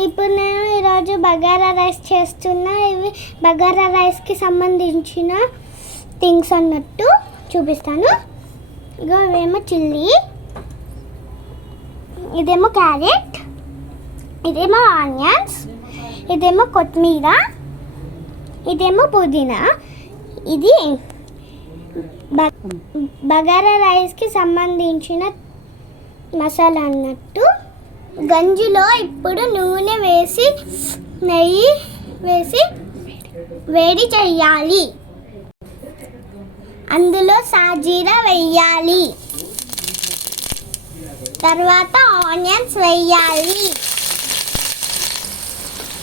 ఇప్పుడు నేను ఈరోజు బగారా రైస్ చేస్తున్నా. ఇవి బగారా రైస్కి సంబంధించిన థింగ్స్ అన్నట్టు చూపిస్తాను. ఇవేమో చిల్లీ, ఇదేమో క్యారెట్, ఇదేమో ఆనియన్స్, ఇదేమో కొత్తిమీర, ఇదేమో పుదీనా. ఇది బగారా రైస్కి సంబంధించిన మసాలా అన్నట్టు. గంజిలో ఇప్పుడు నూనె వేసి నెయ్యి వేసి వేడి చేయాలి. అందులో సాజీరా వేయాలి. తర్వాత ఆనియన్స్ వేయాలి.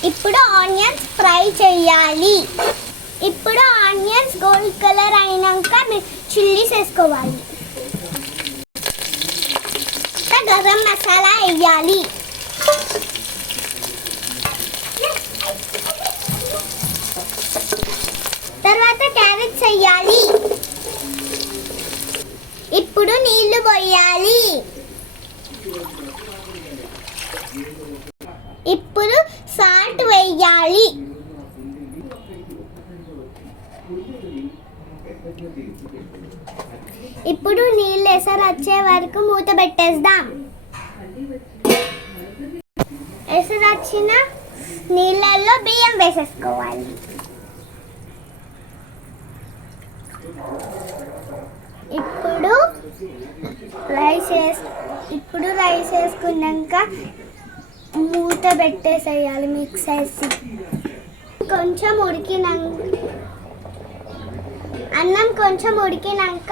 ఇప్పుడు ఆనియన్స్ ఫ్రై చేయాలి. ఇప్పుడు ఆనియన్స్ గోల్డ్ కలర్ అయినాక చిల్లీస్ వేసుకోవాలి. గరం మసాలా వేయాలి. తర్వాత క్యారెట్స్ వేయాలి. ఇప్పుడు నీళ్లు పోయాలి. ఇప్పుడు సాల్ట్ వేయాలి. ఇప్పుడు నీళ్ళు ఎసరు వచ్చే వరకు మూత పెట్టేద్దాం. ఎసరు వచ్చిన నీళ్ళల్లో బియ్యం వేసేసుకోవాలి. ఇప్పుడు రైస్ వేసుకున్నాక మూత పెట్టేసేయాలి. మిక్స్ వేసి కొంచెం అన్నం కొంచెం ఉడికినాక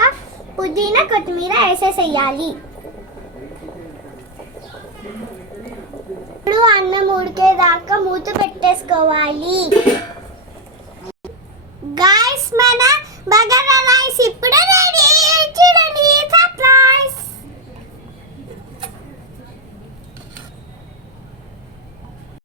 పుదీనా కొత్తిమీర వేసేసేయాలి. ఇప్పుడు అన్నం ఉడికేదాకా మూత పెట్టేసుకోవాలి. గాయ్స్, మన బగారా రైస్ ఇప్పుడు